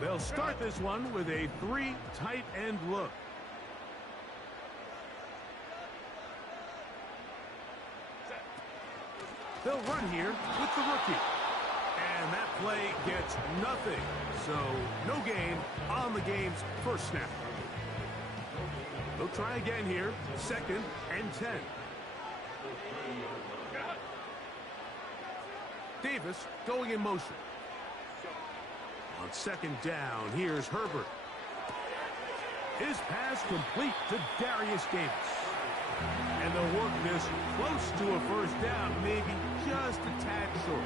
They'll start this one with a 3 tight end look. They'll run here with the rookie. And that play gets nothing. So no gain on the game's first snap. They'll try again here. 2nd and 10. Davis going in motion. On 2nd down, here's Herbert. His pass complete to Darius Davis. And they'll work this close to a first down, maybe just a tad short.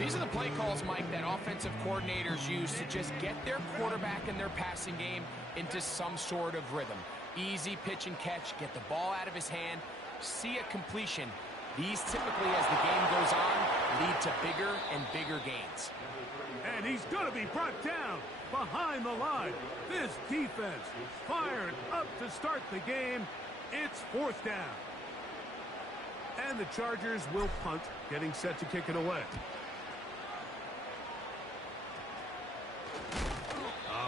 These are the play calls, Mike, that offensive coordinators use to just get their quarterback and their passing game into some sort of rhythm. Easy pitch and catch, get the ball out of his hand, see a completion. These typically, as the game goes on, lead to bigger and bigger gains. And he's going to be brought down behind the line. This defense fired up to start the game. It's 4th down. And the Chargers will punt, getting set to kick it away.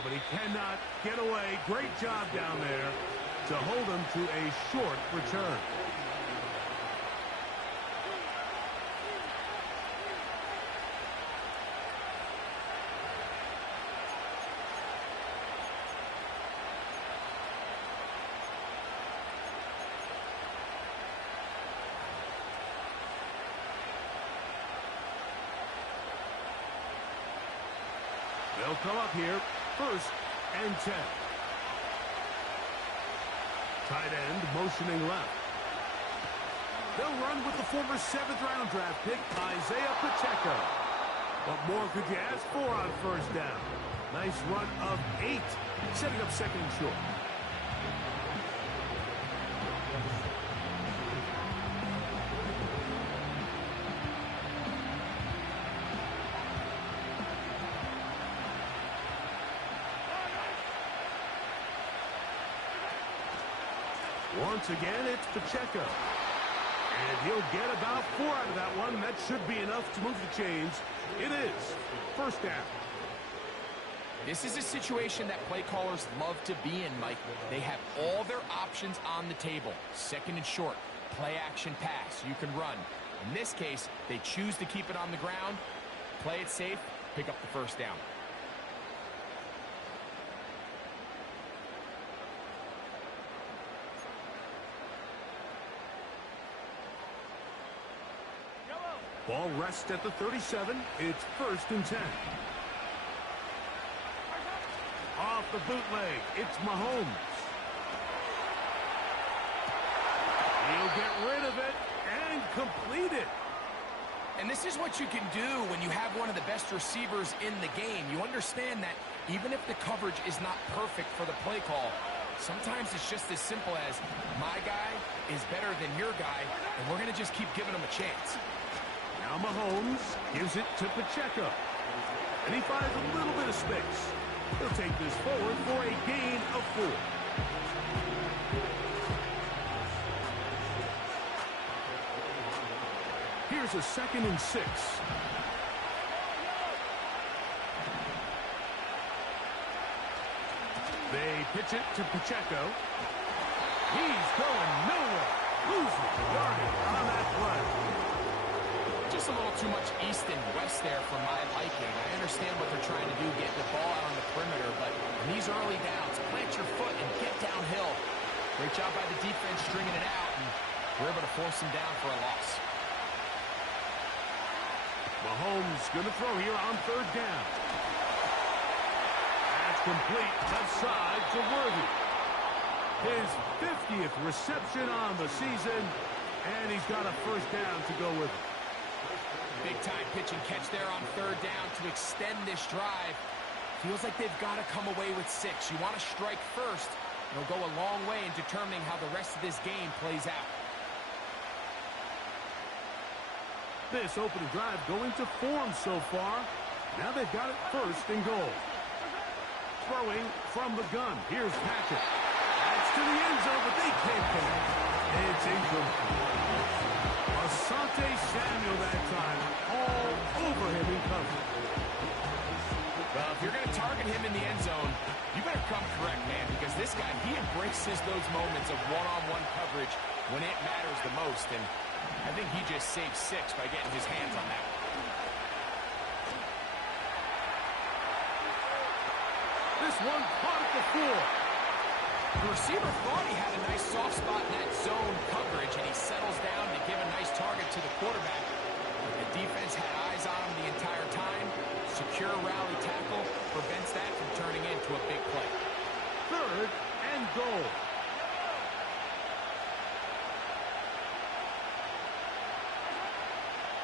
But he cannot get away. Great job down there to hold him to a short return. They'll come up here, 1st and 10. Tight end motioning left. They'll run with the former 7th-round draft pick, Isaiah Pacheco. What more could you ask for on 1st down? Nice run of 8, setting up 2nd and short. Once again, it's Pacheco. And he'll get about 4 out of that one. That should be enough to move the chains. It is 1st down. This is a situation that play callers love to be in, Mike. They have all their options on the table. 2nd and short, play action pass, you can run. In this case, they choose to keep it on the ground, play it safe, pick up the 1st down. Ball rests at the 37. It's 1st and 10. Off the bootleg, it's Mahomes. He'll get rid of it and complete it. And this is what you can do when you have one of the best receivers in the game. You understand that even if the coverage is not perfect for the play call, sometimes it's just as simple as my guy is better than your guy, and we're going to just keep giving him a chance. Now Mahomes gives it to Pacheco. And he finds a little bit of space. He'll take this forward for a gain of 4. Here's a 2nd and 6. They pitch it to Pacheco. He's going nowhere. Losing yardage on that play. Just a little too much east and west there for my liking. I understand what they're trying to do, get the ball out on the perimeter, but in these early downs, plant your foot and get downhill. Great job by the defense stringing it out, and we're able to force them down for a loss. Mahomes going to throw here on 3rd down. That's complete left side to Worthy. His 50th reception on the season, and he's got a 1st down to go with it. Big-time pitch and catch there on 3rd down to extend this drive. Feels like they've got to come away with 6. You want to strike first. It'll go a long way in determining how the rest of this game plays out. This opening drive going to form so far. Now they've got it 1st and goal. Throwing from the gun. Here's Patrick. That's to the end zone, but they can't connect. It's incomplete. Asante Samuel that time, all over him in coverage. Well, if you're going to embraces those moments of one-on-one coverage when it matters the most, and I think he just saved 6 by getting his hands on that one. This one caught at the floor. The receiver thought he had a nice soft spot in that zone coverage, and he settles down to give a nice target to the quarterback. But the defense had eyes on him the entire time. Secure rally tackle prevents that from turning into a big play. 3rd and goal.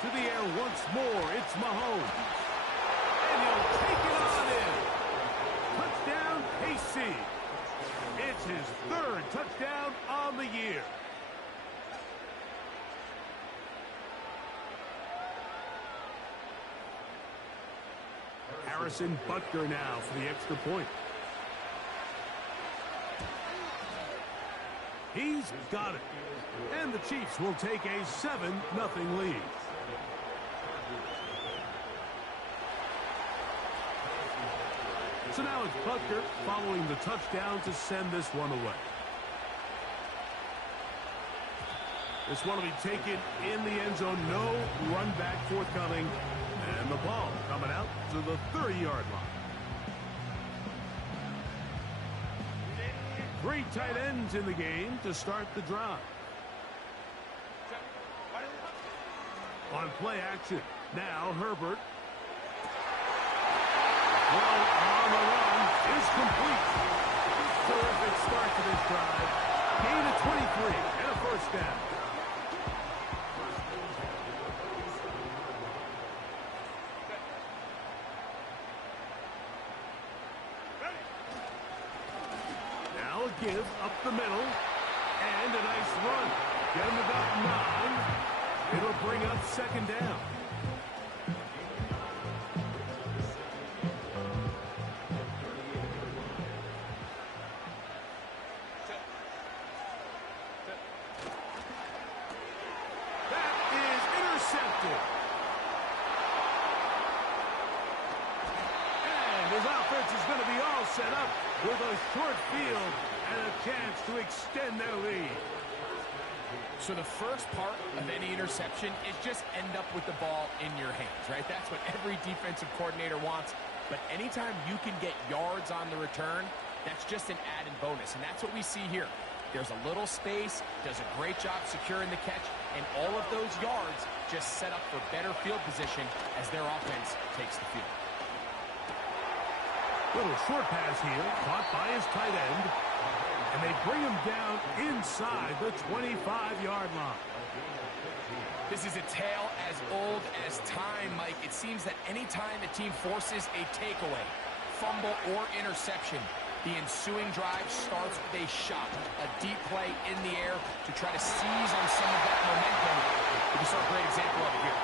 To the air once more, it's Mahomes. And he'll take it on in. Touchdown, KC. It's his 3rd touchdown on the year. Harrison Butker now for the extra point. He's got it. And the Chiefs will take a 7-0 lead. So now it's Butker following the touchdown to send this one away. This one will be taken in the end zone. No run back forthcoming. And the ball coming out to the 30-yard line. 3 tight ends in the game to start the drive. On play action. Now Herbert. Well, on the run is complete. Terrific start to this drive. Gain of 23 and a first down. Now a give up the middle. And a nice run. Get him about 9. It'll bring up 2nd down. Set up with a short field and a chance to extend their lead. So the first part of any interception is just end up with the ball in your hands, right? That's what every defensive coordinator wants. But anytime you can get yards on the return, that's just an added bonus. And that's what we see here. There's a little space, does a great job securing the catch, and all of those yards just set up for better field position as their offense takes the field. Little short pass here, caught by his tight end. And they bring him down inside the 25-yard line. This is a tale as old as time, Mike. It seems that any time a team forces a takeaway, fumble, or interception, the ensuing drive starts with a shot, a deep play in the air to try to seize on some of that momentum. We saw a great example of it here.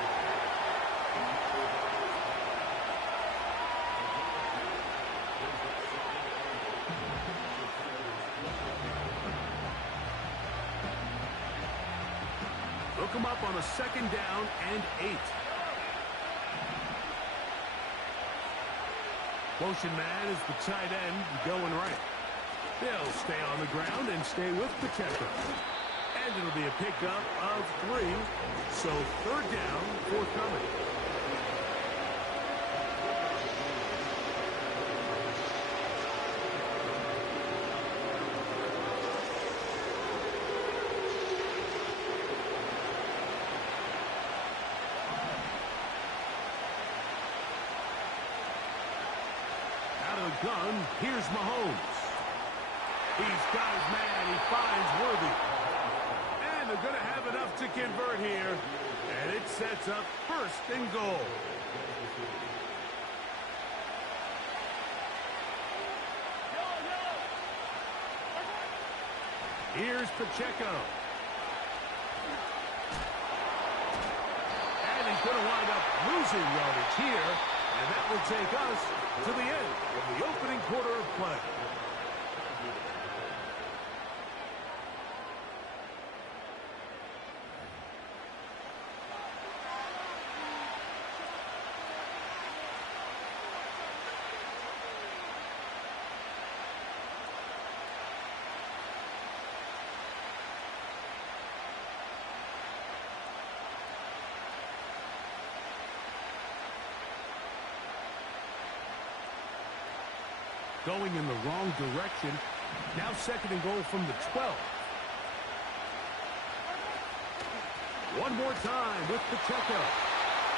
Hook him up on a 2nd down and 8. Motion man is the tight end going right. They'll stay on the ground and stay with Pacheco. And it'll be a pickup of 3. So 3rd down forthcoming. Gun, here's Mahomes. He's got his man, he finds Worthy. And they're going to have enough to convert here. And it sets up 1st and goal. Here's Pacheco. And he's going to wind up losing yardage here. And that will take us to the end of the opening quarter of play. going in the wrong direction. Now second and goal from the 12. One more time with Pacheco.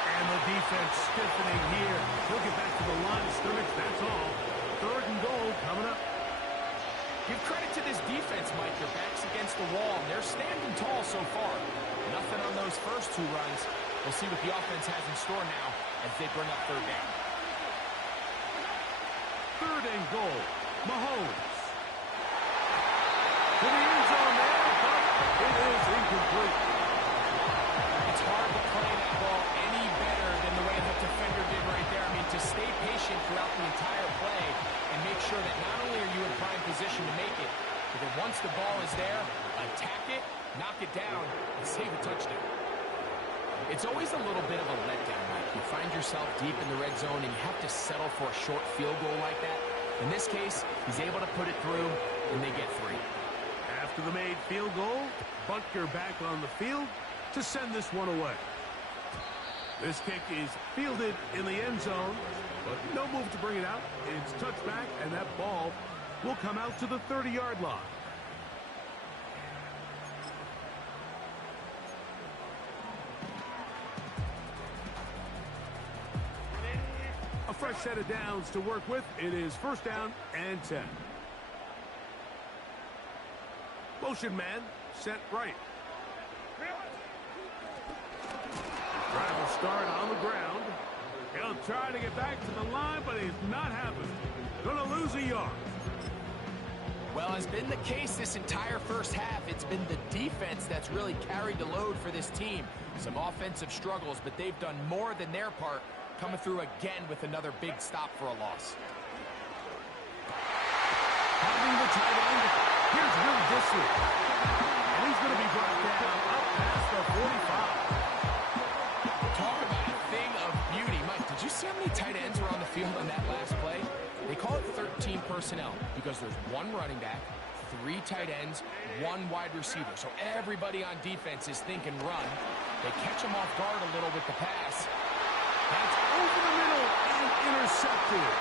And the defense stiffening here. He'll get back to the line of scrimmage, that's all. Third and goal coming up. Give credit to this defense, Mike. Their back's against the wall, and they're standing tall so far. Nothing on those first two runs. We'll see what the offense has in store now as they bring up third down. Third and goal. Mahomes. To the end zone there, but it is incomplete. It's hard to play that ball any better than the way the defender did right there. I mean, to stay patient throughout the entire play and make sure that not only are you in prime position to make it, but that once the ball is there, attack it, knock it down, and save a touchdown. It's always a little bit of a letdown, Mike. You find yourself deep in the red zone and you have to settle for a short field goal like that. In this case, he's able to put it through, and they get three. After the made field goal, Butker back on the field to send this one away. This kick is fielded in the end zone, but no move to bring it out. It's touched back, and that ball will come out to the 30-yard line. A fresh set of downs to work with. It is first down and 10. Motion man set right. Drive will start on the ground. He'll try to get back to the line, but he's not happening. Gonna lose a yard. Well, has been the case this entire first half. It's been the defense that's really carried the load for this team. Some offensive struggles, but they've done more than their part, coming through again with another big stop for a loss. Having the tight end, here's Will Dissly. And he's going to be brought down up past the 45. Talk about a thing of beauty. Mike, did you see how many tight ends were on the field on that last play? They call it 13 personnel because there's one running back, 3 tight ends, 1 wide receiver. So everybody on defense is thinking run. They catch him off guard a little with the pass. That's over the middle and intercepted.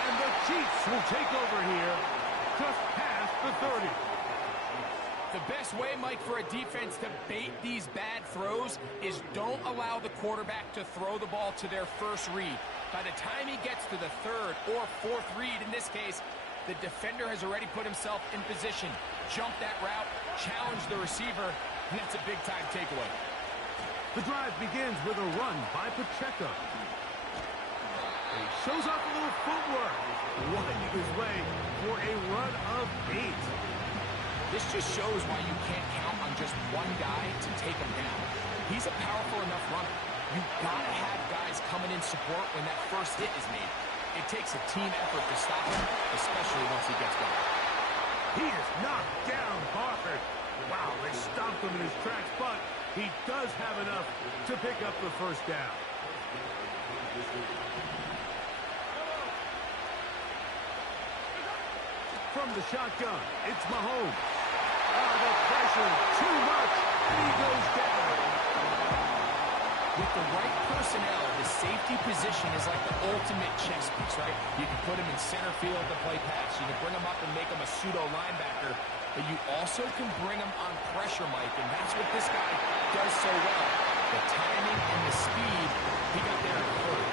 And the Chiefs will take over here just past the 30. The best way, Mike, for a defense to bait these bad throws is don't allow the quarterback to throw the ball to their first read. By the time he gets to the third or fourth read, in this case, the defender has already put himself in position. Jump that route, challenge the receiver, and that's a big-time takeaway. The drive begins with a run by Pacheco. He shows off a little footwork, winding his way for a run of 8. This just shows why you can't count on just one guy to take him down. He's a powerful enough runner. You've got to have guys coming in support when that first hit is made. It takes a team effort to stop him, especially once he gets going. He is knocked down hard. Wow, they stopped him in his tracks, but he does have enough to pick up the first down. From the shotgun, it's Mahomes. The pressure, too much, and he goes down. With the right personnel, the safety position is like the ultimate chess piece, right? You can put him in center field to play pass. You can bring him up and make him a pseudo linebacker, but you also can bring him on pressure, Mike, and that's what this guy does so well. The timing and the speed, he got there in a hurry.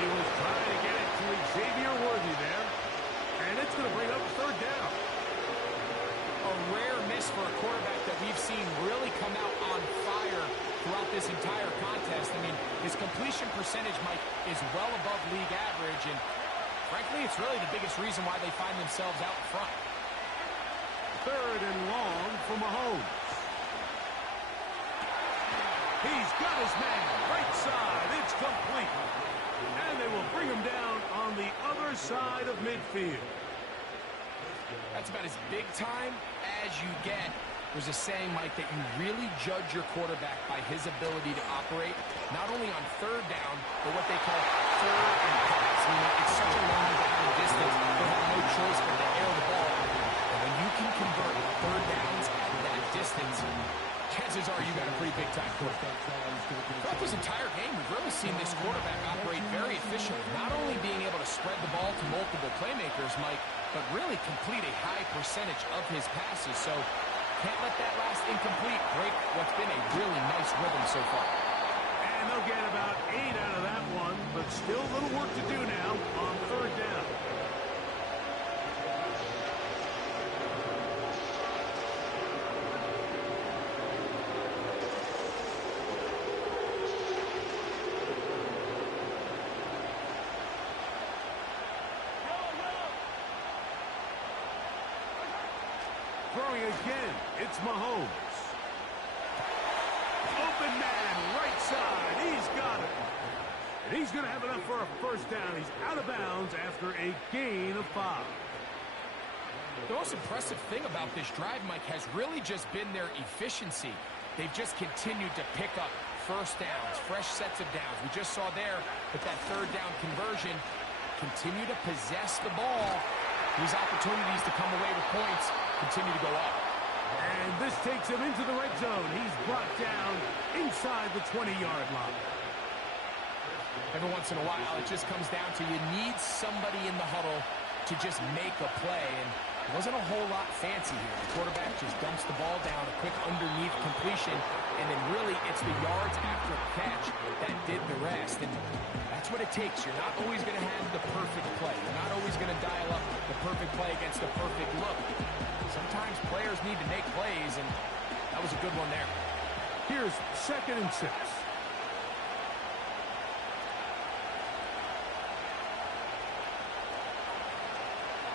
He was trying to get it to Xavier Worthy there, and it's going to bring up third down. A rare miss for a quarterback that we've seen really come out on fire throughout this entire contest. I mean, his completion percentage, Mike, is well above league average, and frankly, it's really the biggest reason why they find themselves out in front. Third and long for Mahomes. He's got his man, right side, it's complete. And they will bring him down on the other side of midfield. That's about as big time as you get. There's a saying, Mike, that you really judge your quarterback by his ability to operate, not only on third down, but what they call third and pass. I mean, it's such a long down distance, they have no choice but to air the ball. And when you can convert third downs at that distance, chances are you got a pretty big time quarterback. Throughout this entire game, we've we've really seen this quarterback operate very efficiently, not only being able to spread the ball to multiple playmakers, Mike, but really complete a high percentage of his passes. So can't let that last incomplete break what's been a really nice rhythm so far. And they'll get about 8 out of that one, but still a little work to do now on third down. Throwing again, it's Mahomes. Open man, right side, he's got it. And he's going to have enough for a first down. He's out of bounds after a gain of 5. The most impressive thing about this drive, Mike, has really just been their efficiency. They've just continued to pick up first downs, fresh sets of downs. We just saw there with that third down conversion, continue to possess the ball. These opportunities to come away with points continue to go up. And this takes him into the red zone. He's brought down inside the 20-yard line. Every once in a while, it just comes down to you need somebody in the huddle to just make a play. And it wasn't a whole lot fancy here. The quarterback just dumps the ball down, a quick underneath completion, and then really it's the yards after catch that did the rest. And that's what it takes. You're not always going to have the perfect play. You're not always going to dial up the perfect play against the perfect look. Sometimes players need to make plays, and that was a good one there. Here's 2nd and 6.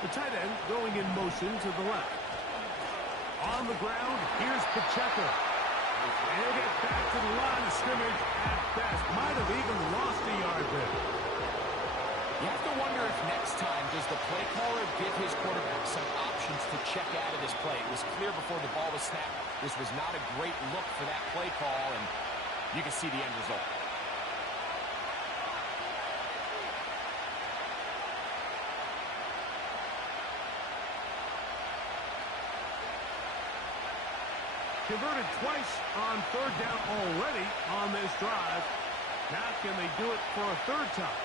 The tight end going in motion to the left. On the ground, here's Pacheco. And he'll get back to the line of scrimmage at best. Might have even lost a yard there. You have to wonder if next time does the play caller give his quarterback some options to check out of this play. It was clear before the ball was snapped. This was not a great look for that play call, and you can see the end result. Converted twice on third down already on this drive. Now can they do it for a third time?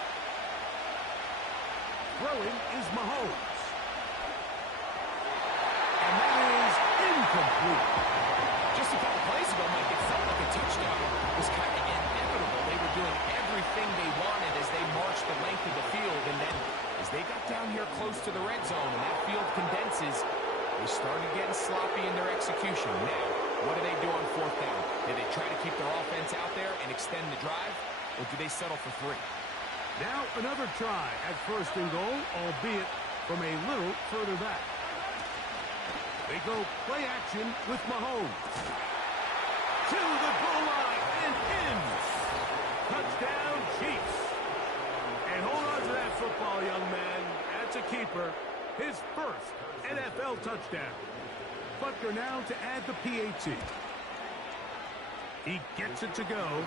Throwing is Mahomes. And that is incomplete. Just a couple plays ago, Mike, it felt like a touchdown was kind of inevitable. They were doing everything they wanted as they marched the length of the field. And then as they got down here close to the red zone and that field condenses, they started getting sloppy in their execution. Now, what do they do on fourth down? Do they try to keep their offense out there and extend the drive, or do they settle for 3? Now another try at 1st and goal, albeit from a little further back. They go play action with Mahomes. To the goal line and in. Touchdown, Chiefs. And hold on to that football, young man. That's a keeper. His first NFL touchdown. Butker now to add the PAT. He gets it to go.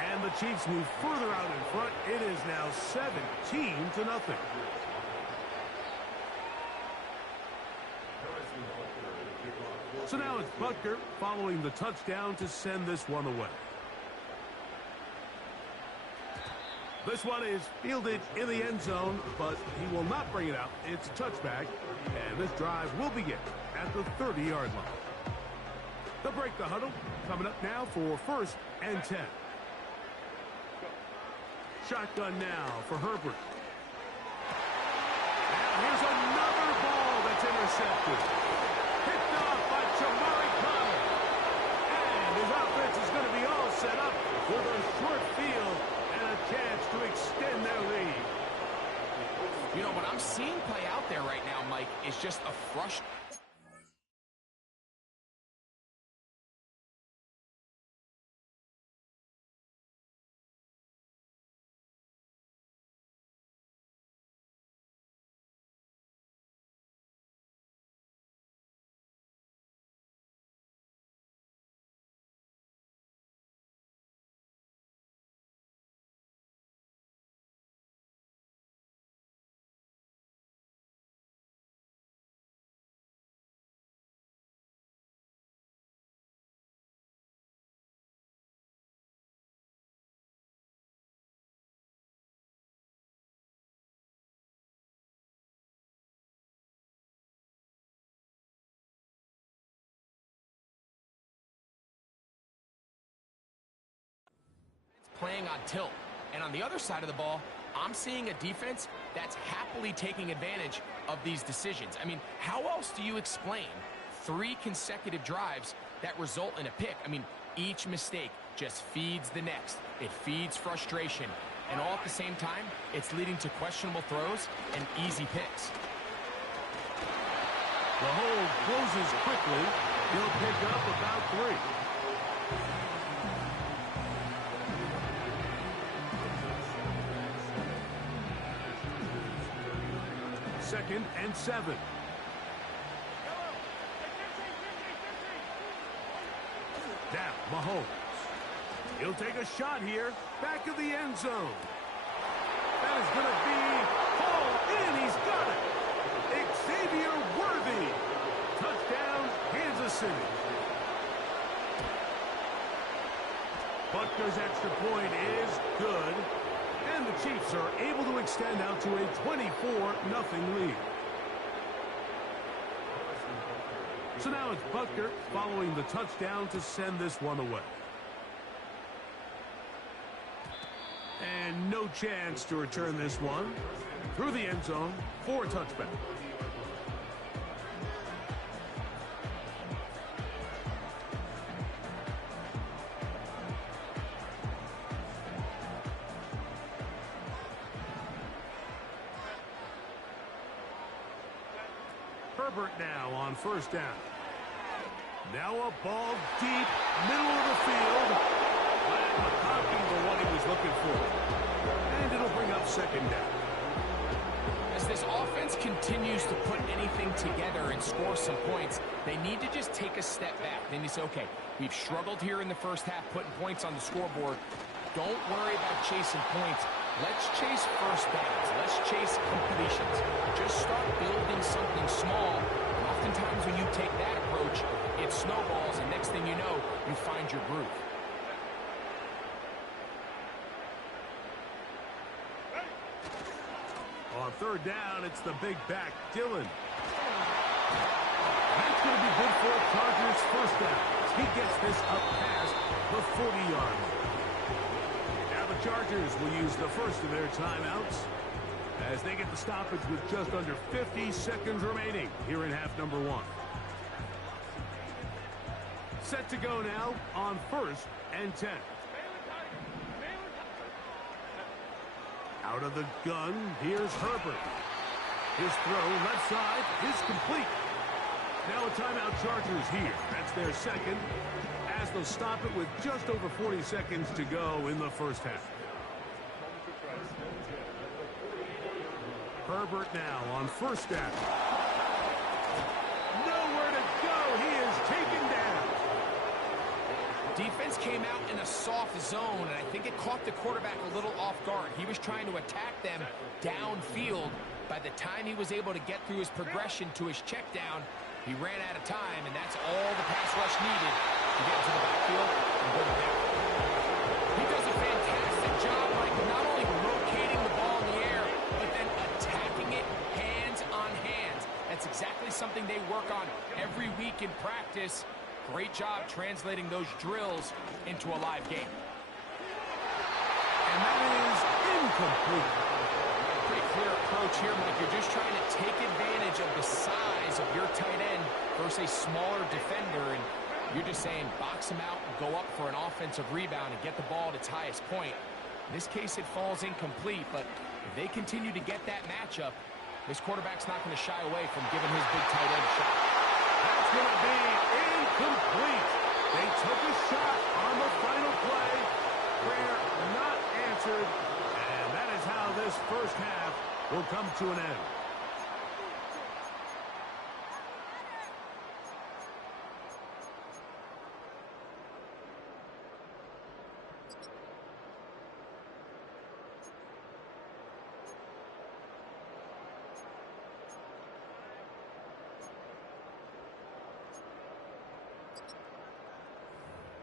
And the Chiefs move further out in front. It is now 17-0. So now it's Butker following the touchdown to send this one away. This one is fielded in the end zone, but he will not bring it out. It's a touchback, and this drive will begin at the 30-yard line. They'll break the huddle. Coming up now for 1st and 10. Shotgun now for Herbert. Now here's another ball that's intercepted. Picked off by Jamari Conner. And his offense is going to be all set up with a short field and a chance to extend their lead. You know, what I'm seeing play out there right now, Mike, is just a frustrating. playing on tilt. And on the other side of the ball, I'm seeing a defense that's happily taking advantage of these decisions. I mean, how else do you explain 3 consecutive drives that result in a pick? I mean, each mistake just feeds the next. It feeds frustration. And all at the same time, it's leading to questionable throws and easy picks. The hold closes quickly. He'll pick up about 3. Second and 7. Now, Mahomes. He'll take a shot here. Back of the end zone. That is going to be hauled in. He's got it. Xavier Worthy. Touchdown, Kansas City. Butker's extra point is good. And the Chiefs are able to extend out to a 24-0 lead. So now it's Butker following the touchdown to send this one away. And no chance to return this one through the end zone for a touchback. Herbert now on first down. Now a ball deep, middle of the field. McConkey, the one he was looking for. And it'll bring up second down. As this offense continues to put anything together and score some points, they need to just take a step back. Then you say, okay, we've struggled here in the first half putting points on the scoreboard. Don't worry about chasing points. Let's chase first downs. Let's chase completions. Just start building something small. And oftentimes when you take that approach, it snowballs, and next thing you know, you find your groove. On third down, it's the big back, Dillon. That's going to be good for Chargers first down. He gets this up past the 40-yard line. Now the Chargers will use the first of their timeouts as they get the stoppage with just under 50 seconds remaining here in half number 1. Set to go now on first and 10. Out of the gun, here's Herbert. His throw left side is complete. Now a timeout Chargers here. That's their second, as they'll stop it with just over 40 seconds to go in the first half. Herbert now on first down. Nowhere to go. He is taken down. Defense came out in a soft zone, and I think it caught the quarterback a little off guard. He was trying to attack them downfield. By the time he was able to get through his progression to his check down, he ran out of time, and that's all the pass rush needed to get to the backfield and go down. He does a fantastic job, like not only locating the ball in the air, but then attacking it hands on hands. That's exactly something they work on every week in practice. Great job translating those drills into a live game. And that is incomplete. Pretty clear approach here, Mike. You're just trying to take advantage of the size of your tight end versus a smaller defender, and you're just saying box him out and go up for an offensive rebound and get the ball at its highest point. In this case, it falls incomplete, but if they continue to get that matchup, this quarterback's not going to shy away from giving his big tight end a shot. That's going to be incomplete. They took a shot on the final play. Prayer not answered. And that is how this first half will come to an end.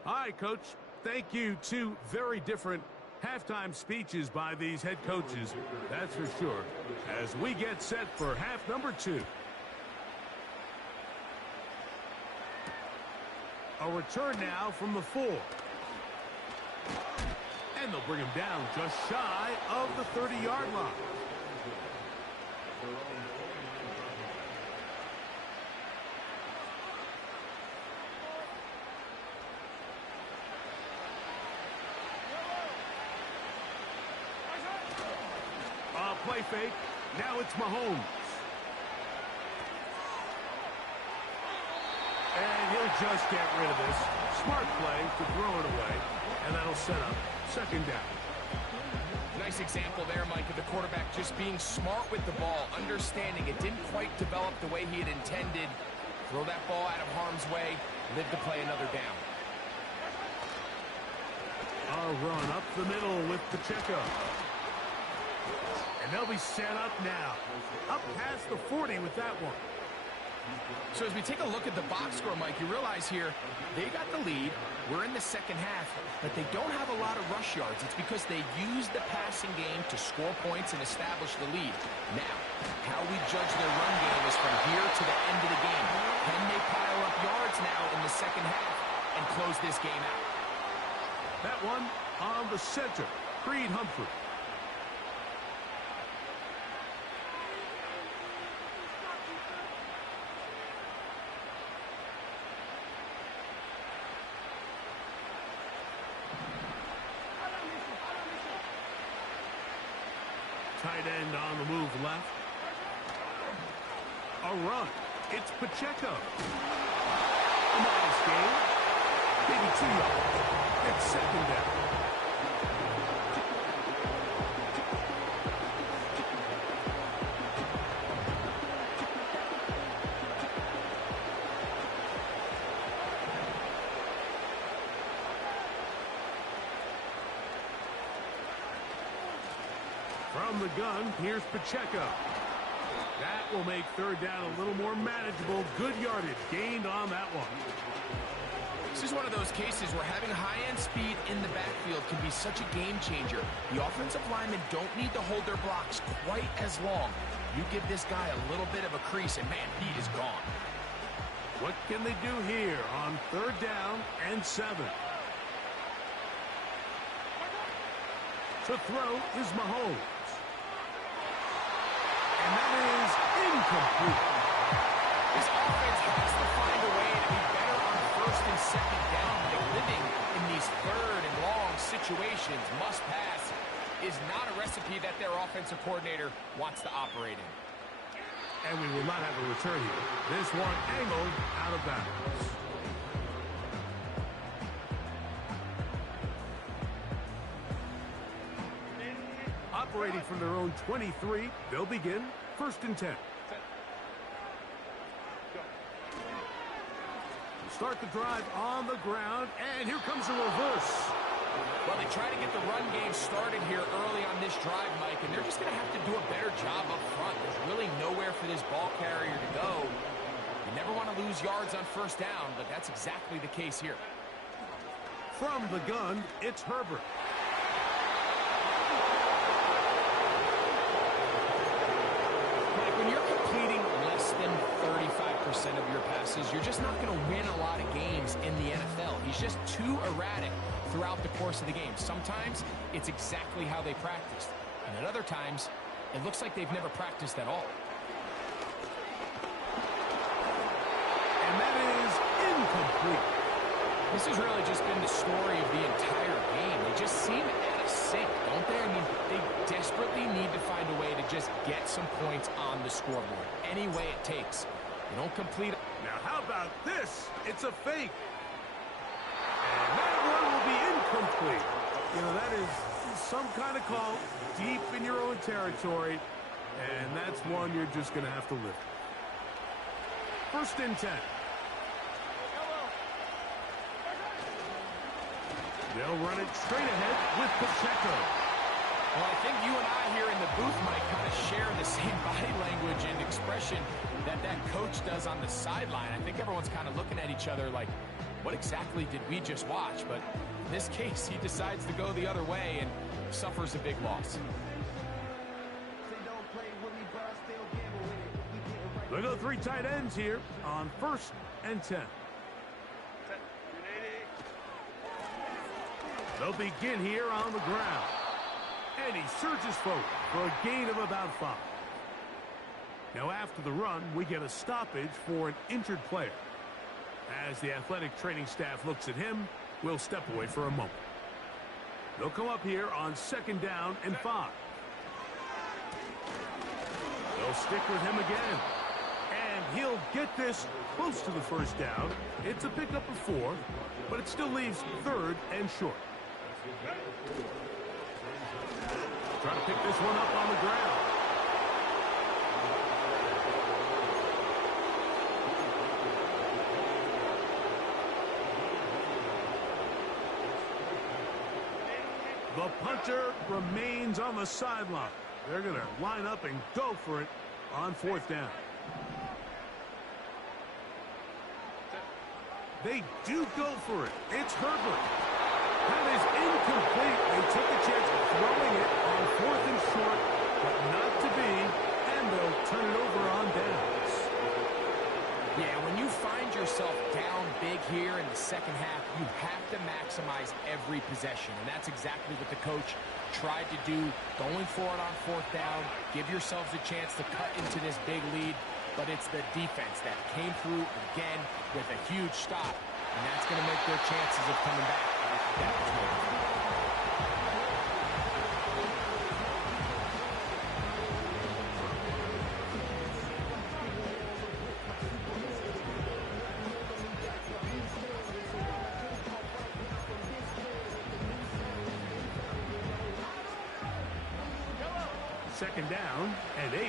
All right, Coach. Thank you. 2 very different halftime speeches by these head coaches, that's for sure, as we get set for half number 2. A return now from the 4. And they'll bring him down just shy of the 30-yard line. Play fake. Now it's Mahomes. And he'll just get rid of this. Smart play to throw it away. And that'll set up second down. Nice example there, Mike, of the quarterback just being smart with the ball, understanding it didn't quite develop the way he had intended. Throw that ball out of harm's way, live to play another down. A run up the middle with Pacheco. And they'll be set up now. Up past the 40 with that one. So as we take a look at the box score, Mike, you realize here they got the lead. We're in the second half, but they don't have a lot of rush yards. It's because they used the passing game to score points and establish the lead. Now, how we judge their run game is from here to the end of the game. Can they pile up yards now in the second half and close this game out? That one on the center, Creed Humphrey. Tight end on the move left. A run. It's Pacheco. A nice game. Maybe 2 yards. It's second down. From the gun, here's Pacheco. That will make third down a little more manageable. Good yardage gained on that one. This is one of those cases where having high-end speed in the backfield can be such a game changer. The offensive linemen don't need to hold their blocks quite as long. You give this guy a little bit of a crease, and man, he is gone. What can they do here on third down and 7? To throw is Mahomes. And that is incomplete. This offense has to find a way to be better on first and second down. Like living in these third and long situations, must pass, is not a recipe that their offensive coordinator wants to operate in. And we will not have a return here. This one angled out of bounds. Operating from their own 23, they'll begin first and 10. Start the drive on the ground, and here comes a reverse. Well, they try to get the run game started here early on this drive, Mike, and they're just going to have to do a better job up front. There's really nowhere for this ball carrier to go. You never want to lose yards on first down, but that's exactly the case here. From the gun, it's Herbert. When you're completing less than 35% of your passes, you're just not going to win a lot of games in the NFL. He's just too erratic throughout the course of the game. Sometimes it's exactly how they practiced, and at other times it looks like they've never practiced at all. And that is incomplete. This has really just been the story of the entire game. They just seem out of sync, don't they? I mean, they desperately need to find a way to just get some points on the scoreboard, any way it takes. They don't complete. Now, how about this? It's a fake. And that one will be incomplete. You know, that is some kind of call deep in your own territory, and that's one you're just going to have to live with. First and 10. They'll run it straight ahead with Pacheco. Well, I think you and I here in the booth might kind of share the same body language and expression that coach does on the sideline. I think everyone's kind of looking at each other like, what exactly did we just watch? But in this case, he decides to go the other way and suffers a big loss. They'll go 3 tight ends here on first and 10. They'll begin here on the ground. And he surges forward for a gain of about 5. Now after the run, we get a stoppage for an injured player. As the athletic training staff looks at him, we'll step away for a moment. They'll come up here on 2nd down and 5. They'll stick with him again. And he'll get this close to the 1st down. It's a pickup of 4, but it still leaves 3rd and short. Try to pick this one up on the ground. The punter remains on the sideline. They're going to line up and go for it on 4th down. They do go for it. It's Herbert. That is incomplete. They took a chance of throwing it on 4th and short, but not to be, and they'll turn it over on downs. Yeah, when you find yourself down big here in the 2nd half, you have to maximize every possession, and that's exactly what the coach tried to do, going for it on 4th down. Give yourselves a chance to cut into this big lead, but it's the defense that came through again with a huge stop, and that's going to make their chances of coming back that much more. Second down and 8.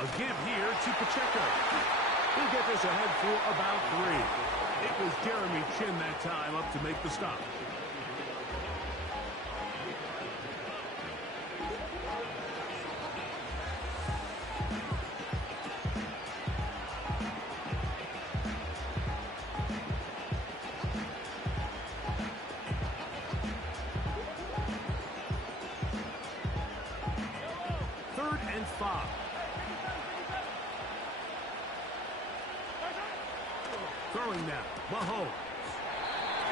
A give here to Pacheco. He'll get this ahead for about 3. It was Jeremy Chin that time up to make the stop. Throwing now, Mahomes.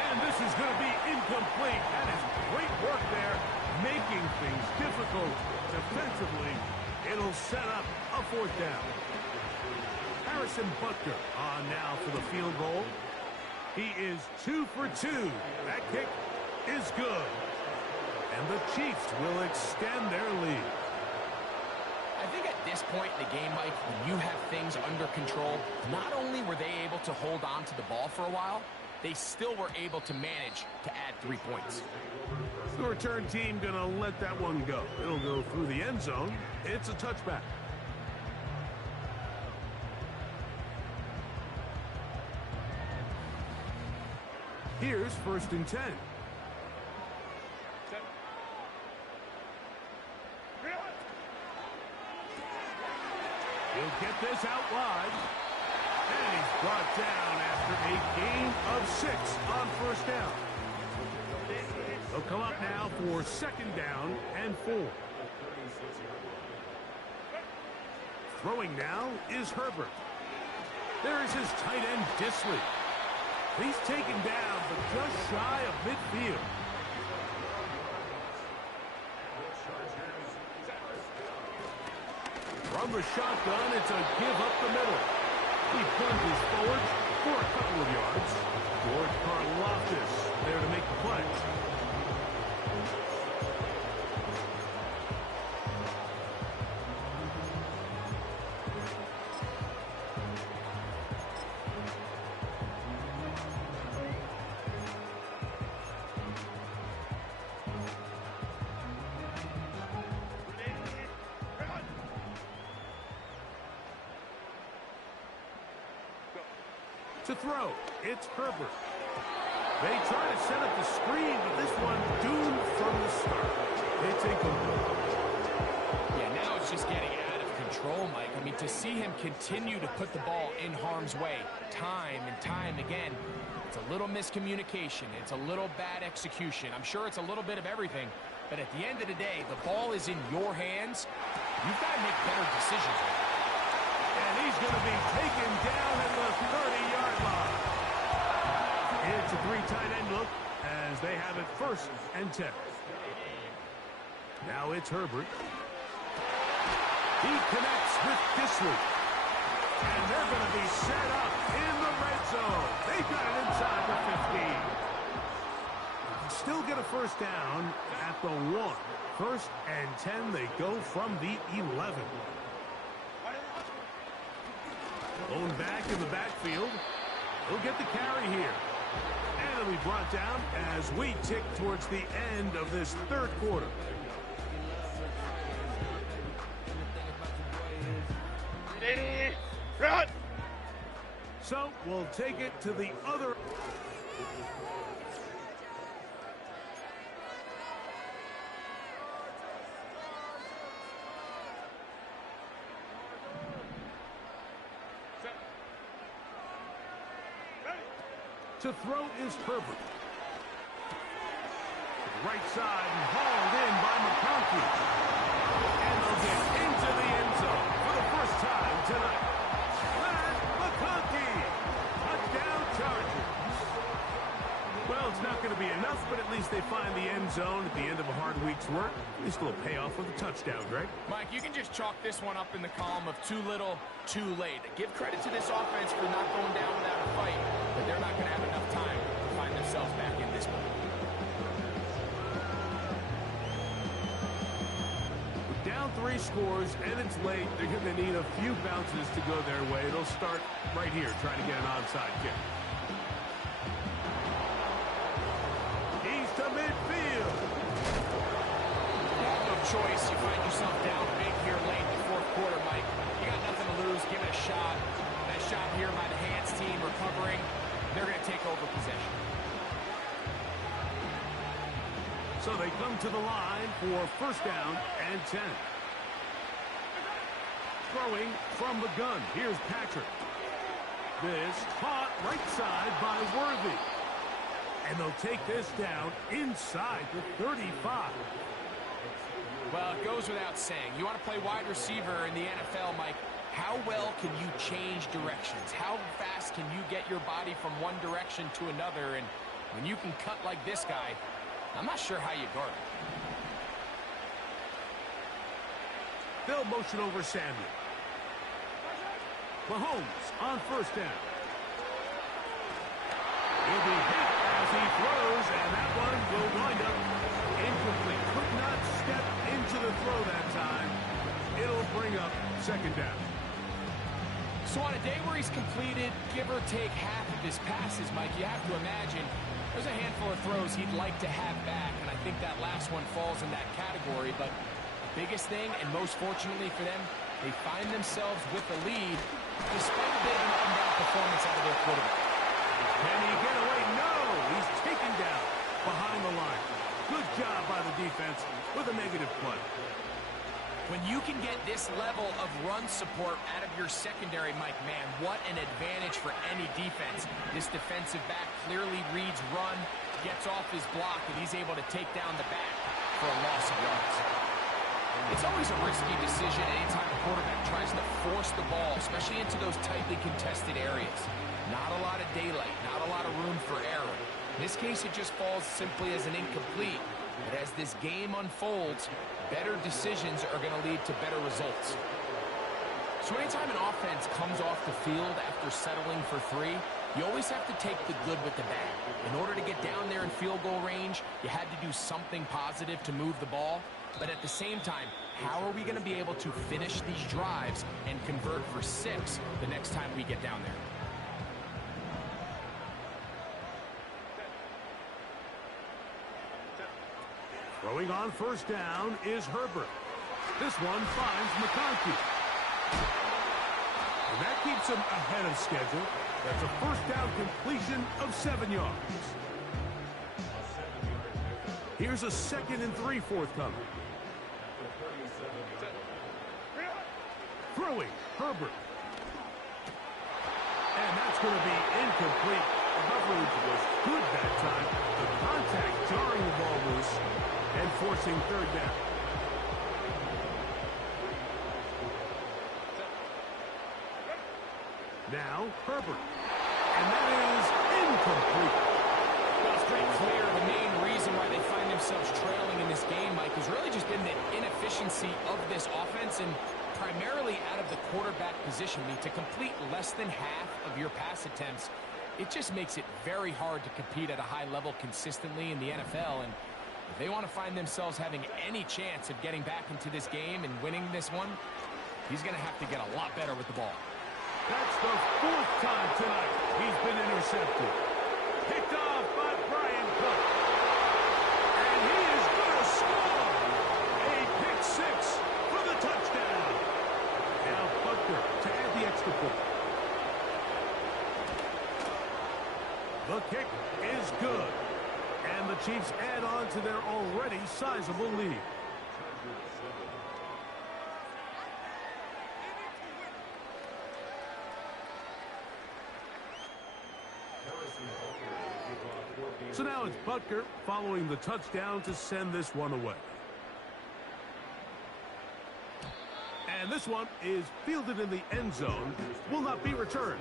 And this is going to be incomplete. That is great work there, making things difficult defensively. It'll set up a 4th down. Harrison Butker on now for the field goal. He is 2 for 2. That kick is good. And the Chiefs will extend their lead. I think at this point in the game, Mike, when you have things under control, not only were they able to hold on to the ball for a while, they still were able to manage to add 3 points. The return team going to let that one go. It'll go through the end zone. It's a touchback. Here's 1st and 10. He'll get this out wide. And he's brought down after a gain of 6 on 1st down. They'll come up now for 2nd down and 4. Throwing now is Herbert. There is his tight end, Disley. He's taken down, but just shy of midfield. From the shotgun, it's a give up the middle. He plunges forward for a couple of yards. George Karlaftis there to make the play. To throw, it's Herbert. They try to set up the screen, but this one doomed from the start. It's incomplete. Yeah, now it's just getting out of control, Mike. I mean, to see him continue to put the ball in harm's way time and time again, it's a little miscommunication. It's a little bad execution. I'm sure it's a little bit of everything, but at the end of the day, the ball is in your hands. You've got to make better decisions. And he's going to be taken down at the 30-yard line. It's a 3 tight end look as they have it 1st and 10. Now it's Herbert. He connects with Dissly. And they're going to be set up in the red zone. They got it inside the 15. Still get a 1st down at the 1. 1st and 10, they go from the 11. Going back in the backfield. He'll get the carry here. And it'll be brought down as we tick towards the end of this 3rd quarter. Run! So we'll take it to the other. To throw is Herbert. Right side and hauled in by McConkey. And they'll get into the end zone for the 1st time tonight. Matt McConkey. Touchdown Chargers. Well, it's not going to be enough, but at least they find the end zone at the end of a hard week's work. At least a little payoff with a touchdown, Greg. Mike, you can just chalk this one up in the column of too little, too late. Give credit to this offense for not going down without a fight, but they're not going to have enough time to find themselves back in this one. Down 3 scores, and it's late. They're going to need a few bounces to go their way. They'll start right here, trying to get an onside kick. He's to midfield. No choice. You find yourself down big here late in the 4th quarter, Mike. You got nothing to lose. Give it a shot. That shot here by the hands team recovering. They're going to take over possession. So they come to the line for 1st down and 10. Throwing from the gun. Here's Patrick. This caught right side by Worthy. And they'll take this down inside the 35. Well, it goes without saying. You want to play wide receiver in the NFL, Mike. How well can you change directions? How fast can you get your body from one direction to another? And when you can cut like this guy, I'm not sure how you guard it. They'll motion over Samuel. Mahomes on 1st down. He'll be hit as he throws, and that one will wind up incomplete. Could not step into the throw that time. It'll bring up 2nd down. So on a day where he's completed, give or take half of his passes, Mike, you have to imagine there's a handful of throws he'd like to have back, and I think that last one falls in that category. But the biggest thing, and most fortunately for them, they find themselves with the lead despite a bit of an up-and-down performance out of their quarterback. Can he get away? No! He's taken down behind the line. Good job by the defense with a negative play. When you can get this level of run support out of your secondary, Mike, man, what an advantage for any defense. This defensive back clearly reads run, gets off his block, and he's able to take down the back for a loss of yards. It's always a risky decision anytime a quarterback tries to force the ball, especially into those tightly contested areas. Not a lot of daylight, not a lot of room for error. In this case, it just falls simply as an incomplete. But as this game unfolds, better decisions are going to lead to better results. So anytime an offense comes off the field after settling for 3, you always have to take the good with the bad. In order to get down there in field goal range, you had to do something positive to move the ball. But at the same time, how are we going to be able to finish these drives and convert for 6 the next time we get down there? Throwing on 1st down is Herbert. This one finds McConkey. And that keeps him ahead of schedule. That's a 1st down completion of 7 yards. Here's a 2nd and 3 forthcoming. Throwing, Herbert. And that's going to be incomplete. The coverage was good that time. The contact jarring the ball loose and forcing 3rd down. Now, Herbert. And that is incomplete. defense and primarily out of the quarterback position, to complete less than half of your pass attempts, it just makes it very hard to compete at a high level consistently in the NFL. And if they want to find themselves having any chance of getting back into this game and winning this one, he's going to have to get a lot better with the ball. That's the 4th time tonight he's been intercepted. Picked off by Brian Cook. And he is going to score. A pick 6 for the touchdown. Now Butker to add the extra point. The kick is good. And the Chiefs add on to their already sizable lead. So now it's Butker following the touchdown to send this one away. And this one is fielded in the end zone, will not be returned.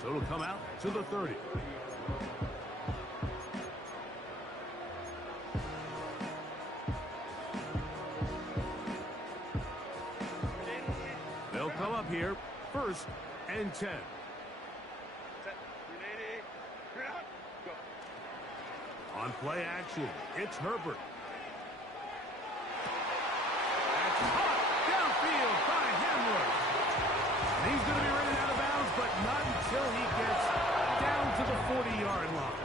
So it'll come out to the 30. They'll come up here, 1st and 10. On play action, it's Herbert. That's caught downfield by Hamler. And he's going to be running out of bounds, but not until he gets down to the 40-yard line.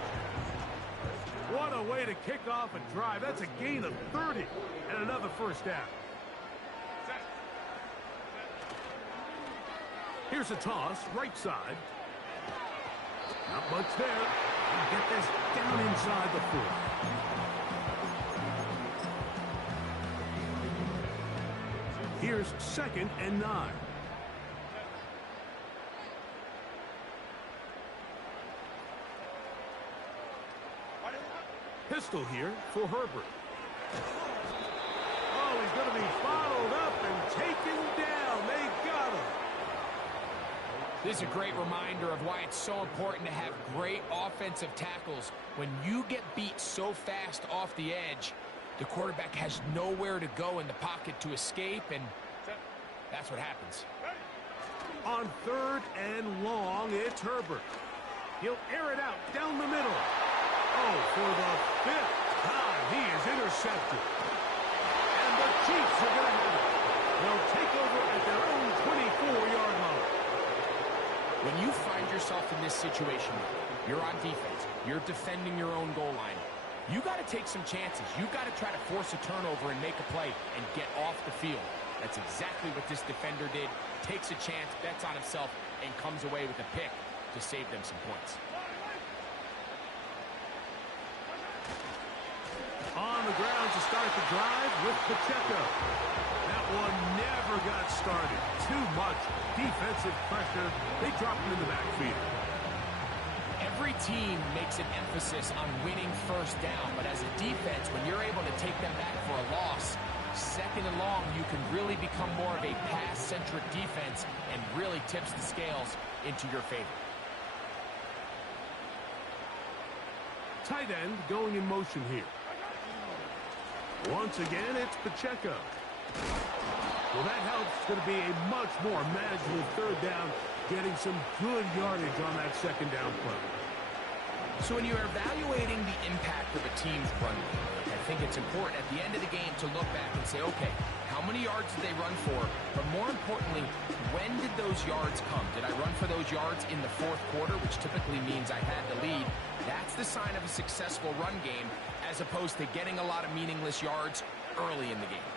What a way to kick off a drive. That's a gain of 30 and another first down. Here's a toss, right side. Not much there. Get this down inside the 4. Here's 2nd and 9. Pistol here for Herbert. Oh, he's going to be followed up and taken down. They got him. This is a great reminder of why it's so important to have great offensive tackles. When you get beat so fast off the edge, the quarterback has nowhere to go in the pocket to escape, and that's what happens. On 3rd and long, it's Herbert. He'll air it out down the middle. Oh, for the 5th time, he is intercepted. And the Chiefs are going to have it. They'll take over at their own 24-yard line. When you find yourself in this situation, you're on defense, you're defending your own goal line, you got to take some chances. You got to try to force a turnover and make a play and get off the field. That's exactly what this defender did. Takes a chance, bets on himself, and comes away with a pick to save them some points. On the ground to start the drive with Pacheco. That one never got started. Too much defensive pressure. They drop him in the backfield. Every team makes an emphasis on winning first down, but as a defense, when you're able to take them back for a loss, 2nd and long, you can really become more of a pass-centric defense and really tips the scales into your favor. Tight end going in motion here. Once again, it's Pacheco. Well, that helps. It's going to be a much more manageable 3rd down, getting some good yardage on that 2nd down play. So when you're evaluating the impact of a team's run game, I think it's important at the end of the game to look back and say, okay, how many yards did they run for? But more importantly, when did those yards come? Did I run for those yards in the 4th quarter, which typically means I had the lead? That's the sign of a successful run game, as opposed to getting a lot of meaningless yards early in the game.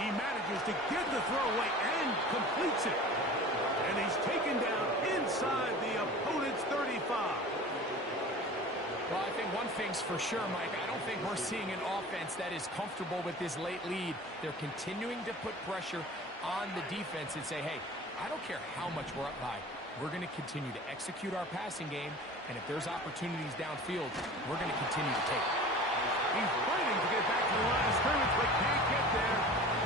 He manages to get the throw away and completes it. And he's taken down inside the opponent's 35. Well, I think one thing's for sure, Mike. I don't think we're seeing an offense that is comfortable with this late lead. They're continuing to put pressure on the defense and say, hey, I don't care how much we're up by. We're going to continue to execute our passing game, and if there's opportunities downfield, we're going to continue to take it. He's fighting to get back to the line of scrimmage, but can't get there.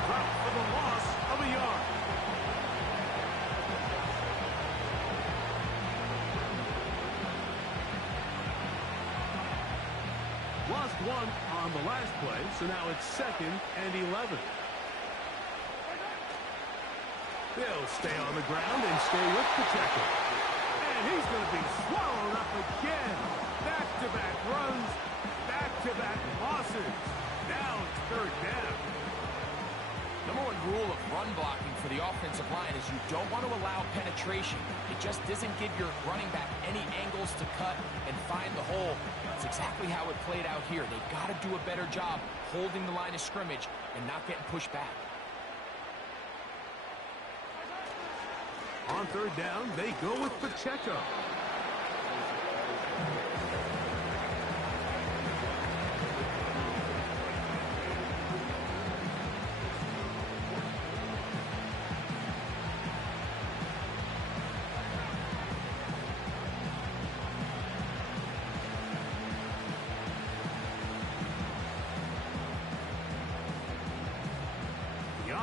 Dropped for the loss of a yard. Lost one on on the last play, so now it's 2nd and 11. They'll stay on the ground and stay with Pacheco. And he's going to be swallowed up again. Back-to-back runs, back-to-back losses. Now it's 3rd down. Number one rule of run blocking for the offensive line is you don't want to allow penetration. It just doesn't give your running back any angles to cut and find the hole. That's exactly how it played out here. They've got to do a better job holding the line of scrimmage and not getting pushed back. On 3rd down, they go with Pacheco.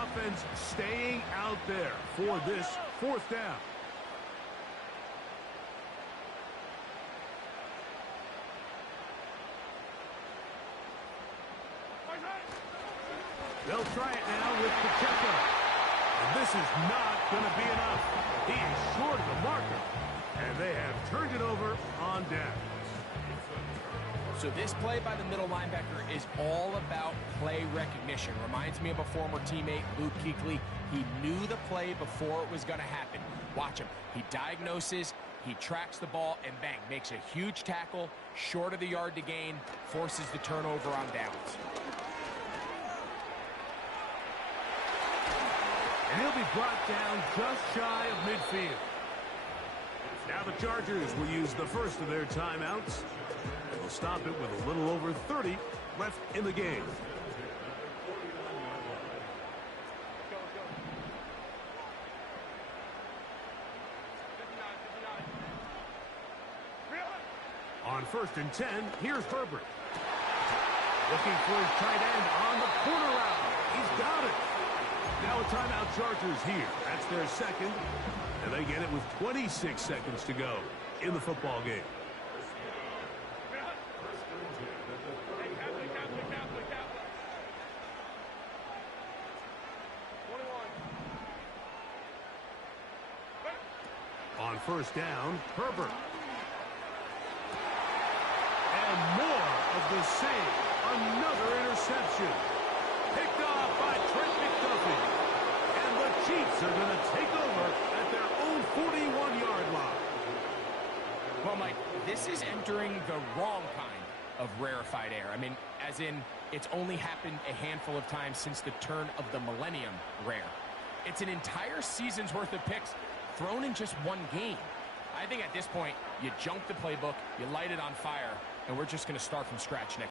Offense staying out there for this 4th down. They'll try it now with Pacheco. And this is not going to be enough. He is short of the marker. And they have turned it over on down. So this play by the middle linebacker is all about play recognition. Reminds me of a former teammate, Luke Kuechly. He knew the play before it was going to happen. Watch him. He diagnoses, he tracks the ball, and bang, makes a huge tackle, short of the yard to gain, forces the turnover on downs. And he'll be brought down just shy of midfield. Now the Chargers will use the first of their timeouts. They'll stop it with a little over 30 left in the game. On 1st and 10, here's Herbert. Looking for his tight end on the corner route. He's got it. Now a timeout Chargers here. That's their 2nd. And they get it with 26 seconds to go in the football game. On 1st down, Herbert. And more of the same. Another interception. Picked off by Trent McDuffie. And the Chiefs are going to take over at their own 41-yard line. Well, Mike, this is entering the wrong kind of rarefied air. I mean, as in, it's only happened a handful of times since the turn of the millennium rare. It's an entire season's worth of picks thrown in just one game. I think at this point, you junk the playbook, you light it on fire, and we're just going to start from scratch next.